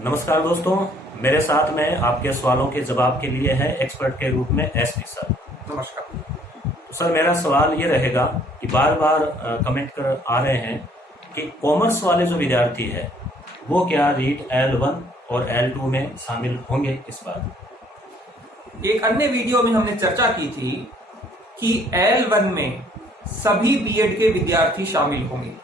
नमस्कार दोस्तों, मेरे साथ में आपके सवालों के जवाब के लिए है एक्सपर्ट के रूप में एसपी सर। नमस्कार। तो सर, मेरा सवाल ये रहेगा कि बार बार कमेंट कर आ रहे हैं कि कॉमर्स वाले जो विद्यार्थी है वो क्या रीट L1 और L2 में शामिल होंगे इस बार। एक अन्य वीडियो में हमने चर्चा की थी कि L1 में सभी बीएड के विद्यार्थी शामिल होंगे।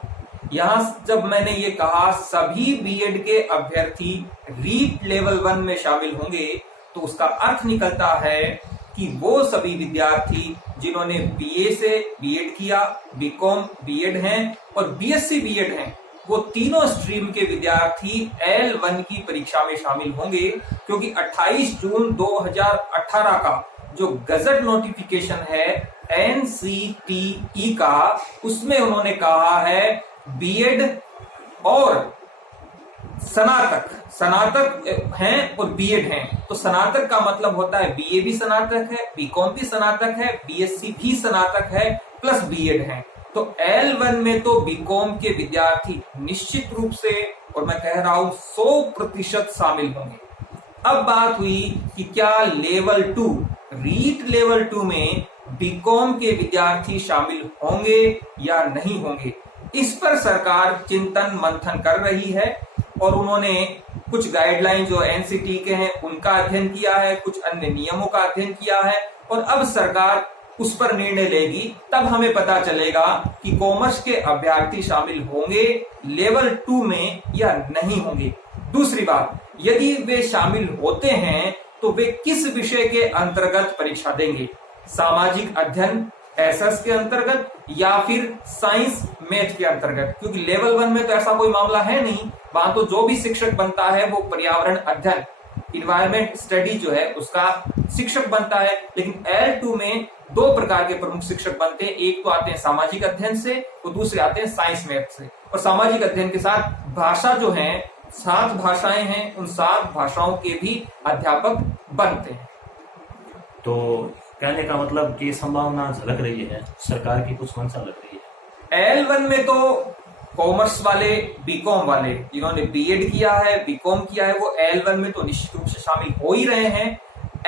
यहां जब मैंने ये कहा सभी बीएड के अभ्यर्थी रीट लेवल 1 में शामिल होंगे तो उसका अर्थ निकलता है कि वो सभी विद्यार्थी जिन्होंने बीए से बीएड किया, बीकॉम बीएड हैं और बीएससी बीएड हैं, वो तीनों स्ट्रीम के विद्यार्थी L1 की परीक्षा में शामिल होंगे, क्योंकि 28 जून 2018 का जो गजट नोटिफिकेशन है NCTE का, उसमें उन्होंने कहा है बीएड और स्नातक हैं और बीएड हैं। तो स्नातक का मतलब होता है बीए भी स्नातक है, बीकॉम भी स्नातक है, बीएससी भी स्नातक है प्लस बीएड है। तो L1 में तो बीकॉम के विद्यार्थी निश्चित रूप से, और मैं कह रहा हूं 100% शामिल होंगे। अब बात हुई कि क्या लेवल 2 रीट लेवल 2 में बीकॉम के विद्यार्थी शामिल होंगे या नहीं होंगे। इस पर सरकार चिंतन मंथन कर रही है और उन्होंने कुछ गाइडलाइन जो एनसीटी के हैं उनका अध्ययन किया है, कुछ अन्य नियमों का अध्ययन किया है और अब सरकार उस पर निर्णय लेगी। तब हमें पता चलेगा कि कॉमर्स के अभ्यर्थी शामिल होंगे लेवल 2 में या नहीं होंगे। दूसरी बात, यदि वे शामिल होते हैं तो वे किस विषय के अंतर्गत परीक्षा देंगे, सामाजिक अध्ययन एसएस के अंतर्गत या फिर साइंस मैथ के अंतर्गत। क्योंकि लेवल 1 में तो ऐसा कोई मामला है नहीं, वहां तो जो भी शिक्षक बनता है वो पर्यावरण अध्ययन इन्वायरमेंट स्टडी जो है उसका शिक्षक बनता है। लेकिन L2 में 2 प्रकार के प्रमुख शिक्षक बनते हैं, एक तो आते हैं सामाजिक अध्ययन से और दूसरे आते हैं साइंस मैथ से। और सामाजिक अध्ययन के साथ भाषा जो है 7 भाषाएं हैं, उन 7 भाषाओं के भी अध्यापक बनते हैं। तो कहने का मतलब कि संभावना झलक रही है, सरकार की कुछ मंशा लग रही है। L1 में तो कॉमर्स वाले, बीकॉम वाले जिन्होंने बीएड किया है, बीकॉम किया है, वो L1 में तो निश्चित रूप से शामिल हो ही रहे हैं।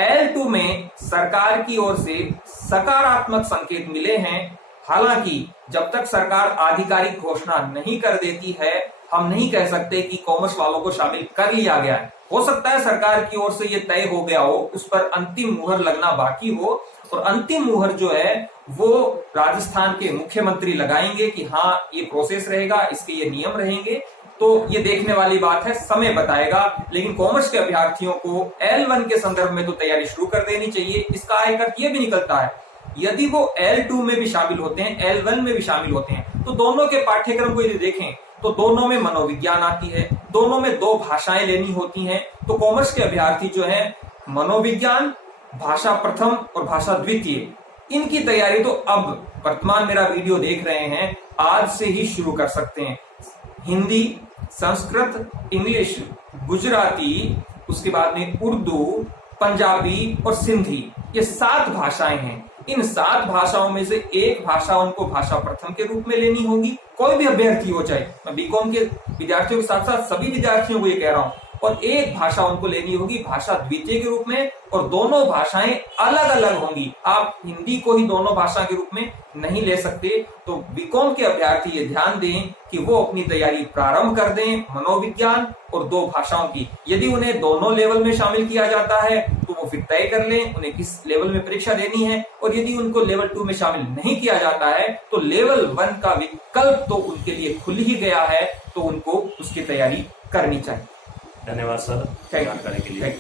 L2 में सरकार की ओर से सकारात्मक संकेत मिले हैं। हालांकि जब तक सरकार आधिकारिक घोषणा नहीं कर देती है, हम नहीं कह सकते कि कॉमर्स वालों को शामिल कर लिया गया है। हो सकता है सरकार की ओर से ये तय हो गया हो, उस पर अंतिम मुहर लगना बाकी हो और अंतिम मुहर जो है वो राजस्थान के मुख्यमंत्री लगाएंगे कि हाँ ये प्रोसेस रहेगा, इसके ये नियम रहेंगे। तो ये देखने वाली बात है, समय बताएगा। लेकिन कॉमर्स के अभ्यर्थियों को L1 के संदर्भ में तो तैयारी शुरू कर देनी चाहिए। इसका एक अर्थ ये भी निकलता है, यदि वो L2 में भी शामिल होते हैं, L1 में भी शामिल होते हैं, तो दोनों के पाठ्यक्रम को यदि देखें तो दोनों में मनोविज्ञान आती है, दोनों में 2 भाषाएं लेनी होती हैं। तो कॉमर्स के अभ्यर्थी जो हैं मनोविज्ञान, भाषा प्रथम और भाषा द्वितीय, इनकी तैयारी तो अब वर्तमान मेरा वीडियो देख रहे हैं आज से ही शुरू कर सकते हैं। हिंदी, संस्कृत, इंग्लिश, गुजराती, उसके बाद में उर्दू, पंजाबी और सिंधी, ये 7 भाषाएं हैं। इन 7 भाषाओं में से एक भाषा उनको भाषा प्रथम के रूप में लेनी होगी। कोई भी अभ्यर्थी हो, चाहे मैं बीकॉम के विद्यार्थियों के साथ साथ सभी विद्यार्थियों को ये कह रहा हूं, और एक भाषा उनको लेनी होगी भाषा द्वितीय के रूप में, और दोनों भाषाएं अलग अलग होंगी। आप हिंदी को ही दोनों भाषा के रूप में नहीं ले सकते। तो बीकॉम के अभ्यर्थी ये ध्यान दें कि वो अपनी तैयारी प्रारंभ कर दें मनोविज्ञान और 2 भाषाओं की। यदि उन्हें दोनों लेवल में शामिल किया जाता है तो वो फिर तय कर लें उन्हें किस लेवल में परीक्षा देनी है, और यदि उनको लेवल 2 में शामिल नहीं किया जाता है तो लेवल 1 का विकल्प तो उनके लिए खुल ही गया है, तो उनको उसकी तैयारी करनी चाहिए। धन्यवाद सर जानकारी के लिए।